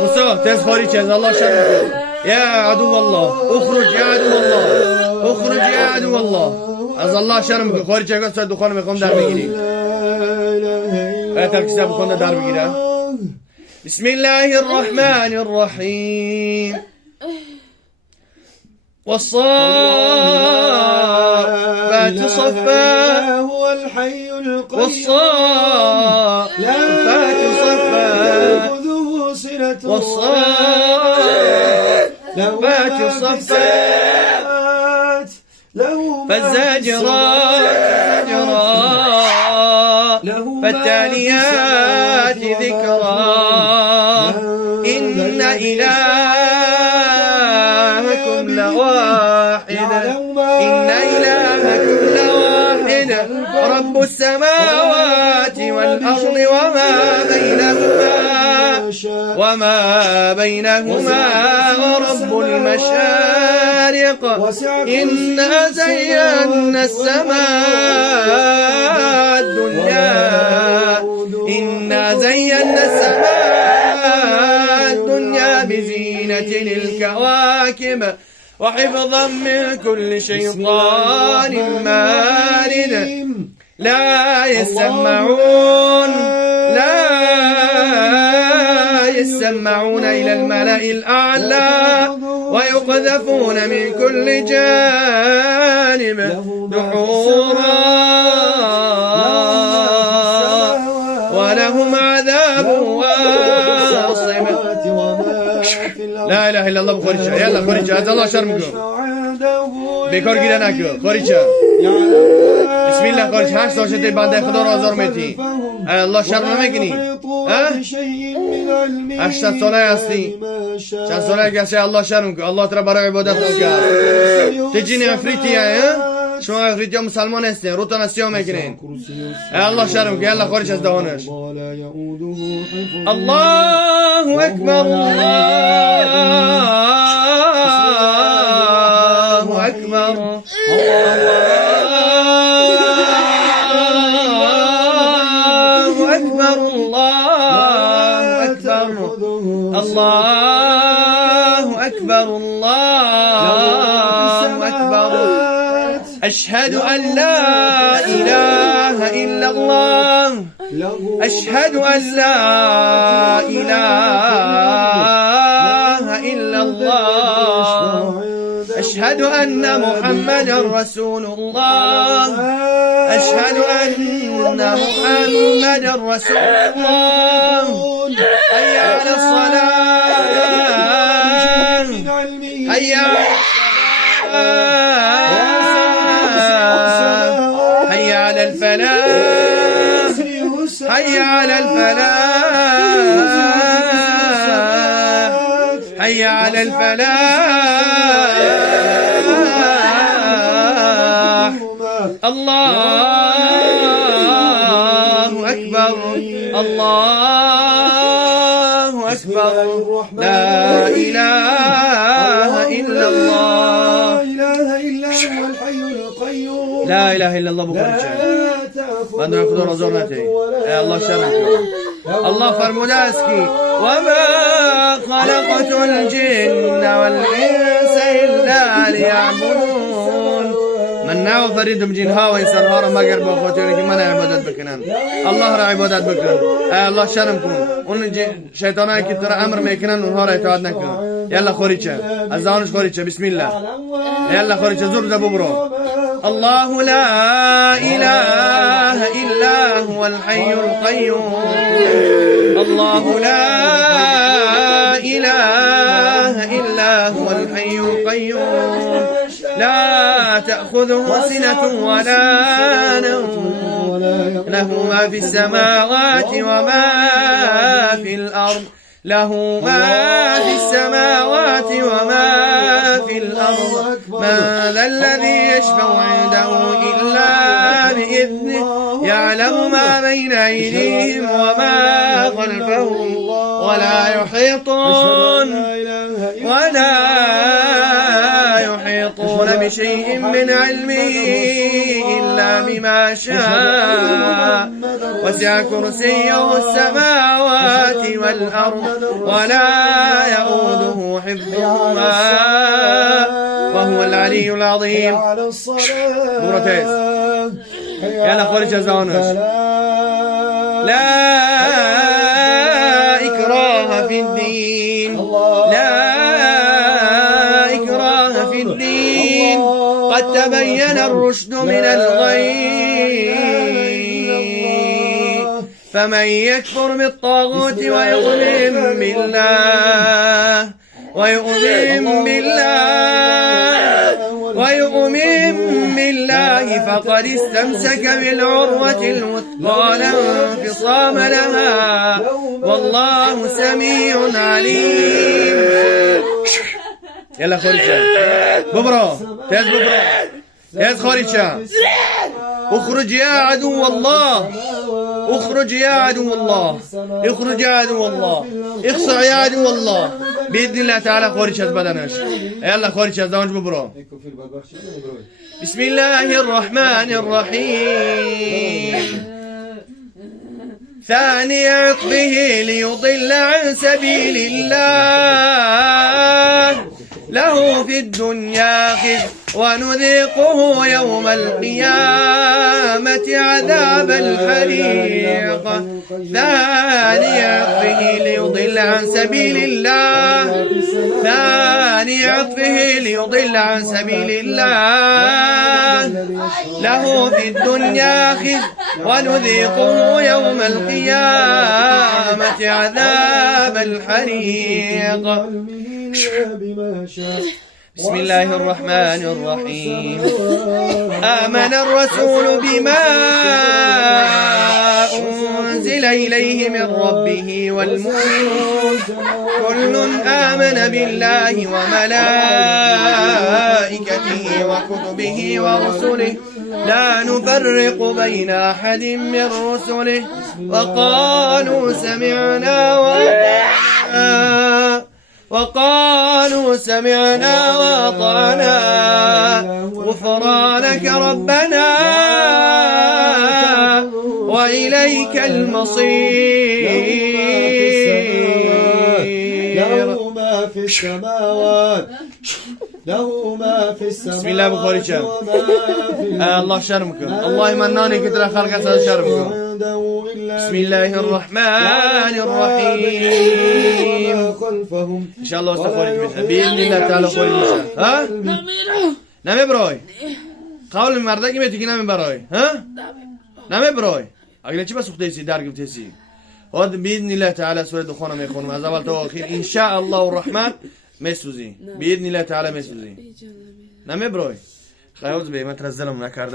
موسى تز خارج از الله شر يا عدو الله اخرج يا عدو الله اخرج يا عدو الله از الله شرم خارج از دکان میخوام در بگیری آیت الکرسی بخونده در بگیره بسم الله الرحمن الرحیم والصافات صفا هو الحي القيوم والصافات صفا تأخذه سنة والصافات صفا فالزاجرات فالتاليات ذكرا إن إلهكم لواحد إن إلهكم لواحد رب السماوات والأرض وما بينهما ورب المشارق إنا زينا السماء الدنيا بزينة الكواكب وحفظا من كل شيطان مارد لا يسمعون إلى الملأ الأعلى ويقذفون من كل جانب دحورا ولهم عذاب واصب لا إله إلا الله بخوريشا يلا خوريشا از الله شرمكم بیکار گیره نکن خوريشا بسم الله خوريشا 8 سال شده بنده خدا را آزار میتی الله شرم نمیکنی 80 ساله هستی چند ساله کسی الله شرم کن الله ترا برای عبادت کرد تجین افریتی شما افریتی ها مسلمان هستین روتان اسیا میکنین الله شرم کن یلا خارج از دهانش الله اکبر الله اکبر الله أكبر الله أكبر أشهد أن لا إله إلا الله أشهد أن لا إله إلا الله أشهد أن محمدا رسول الله أشهد أن محمدا رسول الله حي على الصلاة حي على الفلاح حي على الفلاح حي على الفلاح حي على الفلاح الله أكبر الله أكبر لا إله إلا الله لا إله إلا الله بخوريشا من در خدا رازور نتی ای الله شرم کن الله فرموده است که وما خلقت الجن والإنس إلا ليعبدون من نآفریدم جنها و انسانها را مگر با خاطر که من عبادت بکنن الله را عبادت بکن ای الله شرم کن اون شیطانایی که تو را امر میکنن اونها را اطاعت نکن یلا خوريشا از دانش خوريشا بسم الله یلا خوريشا زور زبو برو الله لا إله إلا هو الحي القيوم الله لا إله إلا هو الحي القيوم لا تأخذه سنة ولا نوم له ما في السماوات وما في الأرض له ما في السماوات وما في الأرض ما ذا الذي يشفع عنده إلا بإذنه يعلم ما بين أيديهم وما خلفهم ولا يحيطون بشيء من علمه إلا بما شاء وسع كرسيه السماوات والأرض ولا يؤوده حفظهما وهو العلي العظيم. مرتين يلا خوري جزاونش. لا إكراه في الدين، لا إكراه في الدين، قد تبين الرشد من الغي، فمن يكفر بالطاغوت ويؤمن بالله فقد استمسك بالعروة الوثقى لا انفصام لها والله سميع عليم. يلا خوريتشا ببرو تيز ببرو تيز خوريتشا. اخرج يا عدو الله، اخرج يا عدو الله، اخرج يا عدو الله، اخصع يا عدو الله بإذن الله تعالى. خوريتشا بدنش يلا خوريتشا زوج ببرو. بسم الله الرحمن الرحيم. ثاني عطفه ليضل عن سبيل الله له في الدنيا خزي ونذيقه يوم القيامة عذاب الحريق. ثاني عطفه ليضل عن سبيل الله، ثاني عطفه ليضل عن سبيل الله له في الدنيا خزي ونذيقه يوم القيامة عذاب الحريق. بسم الله الرحمن الرحيم. آمن الرسول بما أنزل إليه من ربه والمؤمنون كل آمن بالله وملائكته وكتبه ورسله لا نفرق بين أحد من رسله وقالوا سمعنا وأطعنا غفرانك ربنا وإليك المصير. له ما في السماوات له ما في السماوات. بسم الله بخوريتشا. الله شرمكم، الله مناني كتر خلق أساس شرمكم. بسم الله الرحمن الرحيم. إن شاء الله استخوريج بإذن الله تعالى خوريج. ها؟ نامي بروي. قول المردة كي بتيجي نامي بروي. ها؟ نامي بروي. أقول شيء بس أختي دارك بتسي. هذا بإذن الله تعالى سورة دخانة ميخون ما زال توخير إن شاء الله الرحمن مسوزي بإذن الله تعالى مسوزي. نامي بروي. خلاص بيه ما تنزلهم نكرد.